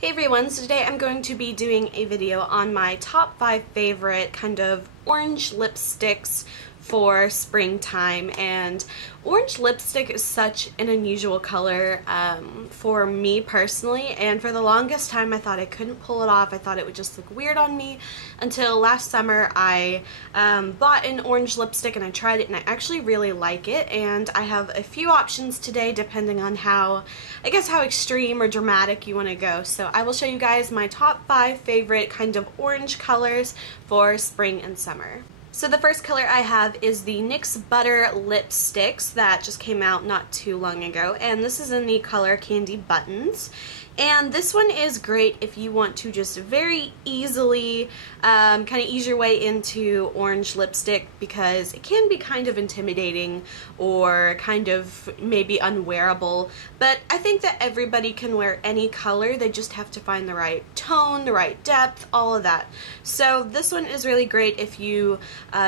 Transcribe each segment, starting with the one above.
Hey everyone, so today I'm going to be doing a video on my top 5 favorite kind of orange lipsticks for springtime. And orange lipstick is such an unusual color for me personally, and for the longest time I thought I couldn't pull it off. I thought it would just look weird on me until last summer I bought an orange lipstick and I tried it and I actually really like it, and I have a few options today depending on how extreme or dramatic you want to go. So I will show you guys my top 5 favorite kind of orange colors for spring and summer. So the first color I have is the NYX Butter Lipsticks that just came out not too long ago, and this is in the color Candy Buttons. And this one is great if you want to just very easily kind of ease your way into orange lipstick, because it can be kind of intimidating or kind of maybe unwearable. But I think that everybody can wear any color. They just have to find the right tone, the right depth, all of that. So this one is really great if you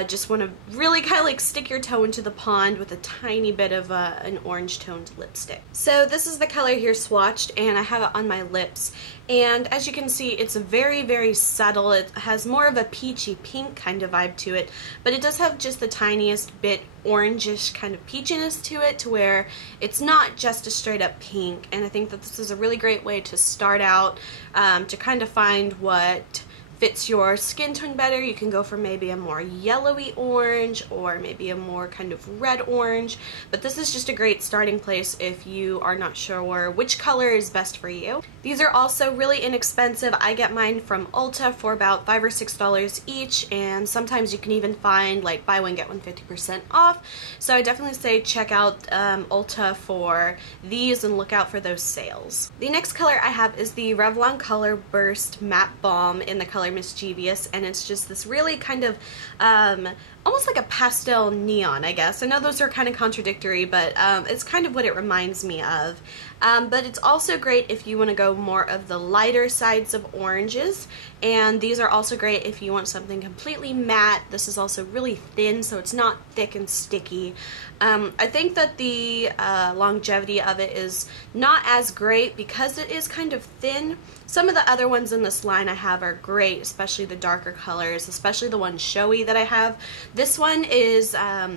just want to really kind of like stick your toe into the pond with a tiny bit of an orange toned lipstick. So this is the color here swatched, and I have it on my lips, and as you can see it's very, very subtle. It has more of a peachy pink kind of vibe to it, but it does have just the tiniest bit orangish kind of peachiness to it, to where it's not just a straight up pink. And I think that this is a really great way to start out to kind of find what fits your skin tone better. You can go for maybe a more yellowy orange or maybe a more kind of red orange, but this is just a great starting place if you are not sure which color is best for you. These are also really inexpensive. I get mine from Ulta for about $5 or $6 each, and sometimes you can even find like buy one get one 50% off. So I definitely say check out Ulta for these and look out for those sales. The next color I have is the Revlon Colorburst Matte Balm in the color Mischievous, and it's just this really kind of almost like a pastel neon, I guess. I know those are kind of contradictory, but it's kind of what it reminds me of. But it's also great if you want to go more of the lighter sides of oranges, and these are also great if you want something completely matte. This is also really thin, so it's not thick and sticky. I think that the longevity of it is not as great because it is kind of thin. Some of the other ones in this line I have are great, especially the darker colors, especially the one showy that I have. This one is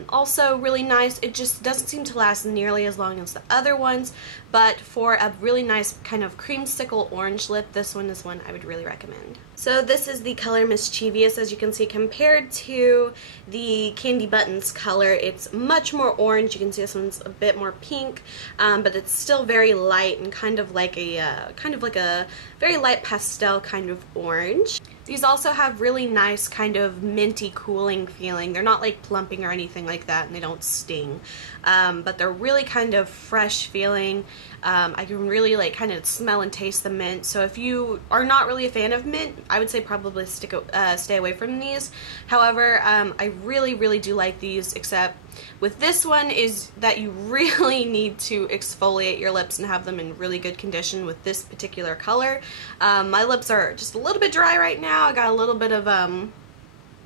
also really nice. It just doesn't seem to last nearly as long as the other ones, but for a really nice kind of creamsicle orange lip, this one is one I would really recommend. So this is the color Mischievous. As you can see, compared to the Candy Buttons color, it's much more orange. You can see this one's a bit more pink, but it's still very light and kind of like a very light pastel kind of orange. These also have really nice kind of minty cooling feeling. They're not like plumping or anything like that, and they don't sting, but they're really kind of fresh feeling. I can really like kind of smell and taste the mint, so if you are not really a fan of mint, I would say probably stay away from these. However, I really do like these, except with this one is that you really need to exfoliate your lips and have them in really good condition with this particular color. My lips are just a little bit dry right now. I got a little bit of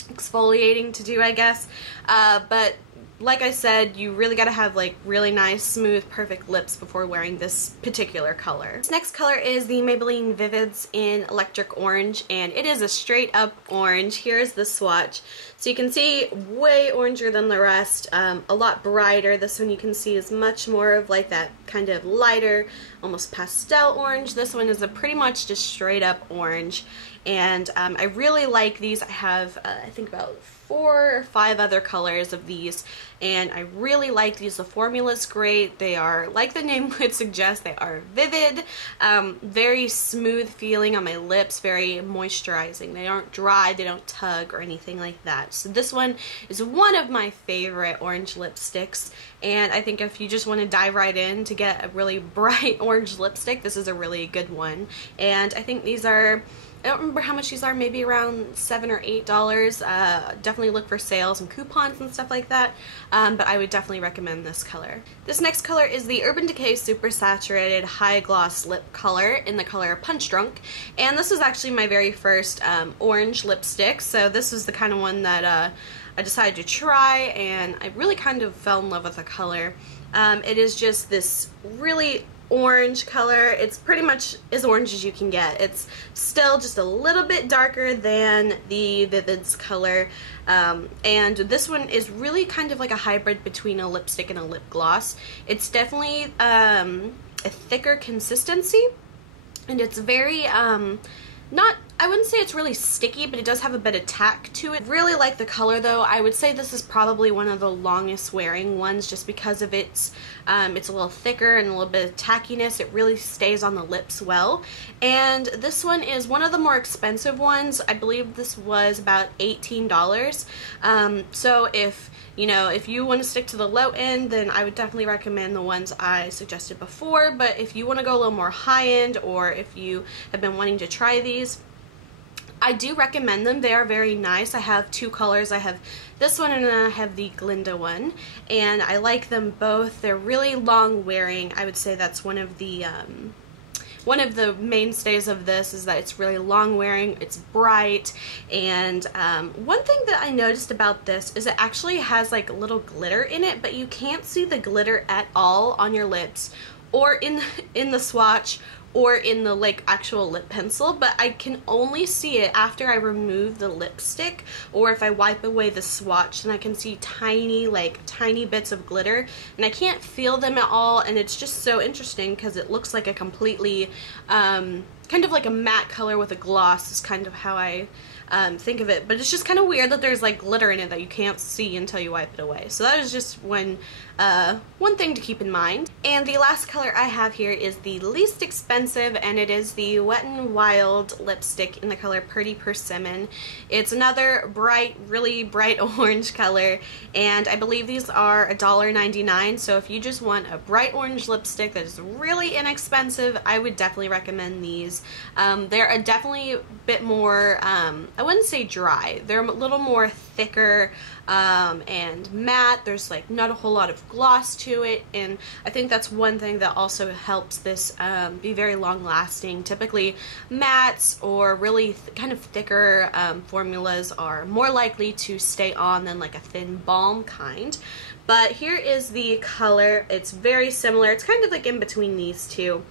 exfoliating to do, I guess, but like I said, you really gotta have like really nice, smooth, perfect lips before wearing this particular color. This next color is the Maybelline Vivids in Electric Orange, and it is a straight up orange. Here's the swatch. So you can see way oranger than the rest, a lot brighter. This one you can see is much more of like that kind of lighter, almost pastel orange. This one is a pretty much just straight up orange, and I really like these. I have I think about 4 or 5 other colors of these, and I really like these. The formula's great. They are, like the name would suggest, they are vivid, very smooth feeling on my lips, very moisturizing. They aren't dry, they don't tug or anything like that. So this one is one of my favorite orange lipsticks, and I think if you just want to dive right in to get a really bright orange lipstick, this is a really good one. And I think these are, I don't remember how much these are, maybe around $7 or $8. Definitely look for sales and coupons and stuff like that, but I would definitely recommend this color. This next color is the Urban Decay Super Saturated High Gloss Lip Color in the color Punch Drunk, and this was actually my very first orange lipstick, so this was the kind of one that I decided to try, and I really kind of fell in love with the color. It is just this really orange color. It's pretty much as orange as you can get. It's still just a little bit darker than the Vivid's color, and this one is really kind of like a hybrid between a lipstick and a lip gloss. It's definitely a thicker consistency, and it's very I wouldn't say it's really sticky, but it does have a bit of tack to it. Really like the color though. I would say this is probably one of the longest wearing ones just because of it's a little thicker and a little bit of tackiness. It really stays on the lips well. And this one is one of the more expensive ones. I believe this was about $18. So if you want to stick to the low end, then I would definitely recommend the ones I suggested before. But if you want to go a little more high end, or if you have been wanting to try these, I do recommend them. They are very nice. I have two colors. I have this one and then I have the Glinda one, and I like them both. They're really long wearing. I would say that's one of the mainstays of this is that it's really long wearing, it's bright, and one thing that I noticed about this is it actually has like a little glitter in it, but you can't see the glitter at all on your lips or in the swatch or in the like actual lip pencil, but I can only see it after I remove the lipstick, or if I wipe away the swatch, then I can see tiny bits of glitter, and I can't feel them at all, and it's just so interesting because it looks like a completely kind of like a matte color with a gloss is kind of how I think of it, but it's just kind of weird that there's like glitter in it that you can't see until you wipe it away. So that is just one thing to keep in mind. And the last color I have here is the least expensive, and it is the Wet n Wild lipstick in the color Purty Persimmon. It's another bright, really bright orange color, and I believe these are $1.99. So if you just want a bright orange lipstick that is really inexpensive, I would definitely recommend these. They're definitely a bit more, I wouldn't say dry. They're a little more thicker and matte. There's like not a whole lot of gloss to it, and I think that's one thing that also helps this be very long lasting. Typically mattes or really kind of thicker formulas are more likely to stay on than like a thin balm kind. But here is the color. It's very similar. It's kind of like in between these two.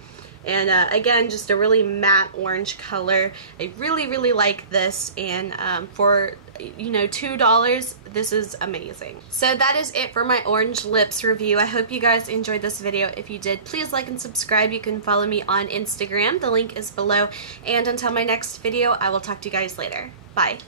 And again, just a really matte orange color. I really like this, and for $2, this is amazing. So that is it for my orange lips review. I hope you guys enjoyed this video. If you did, please like and subscribe. You can follow me on Instagram. The link is below. And until my next video, I will talk to you guys later. Bye.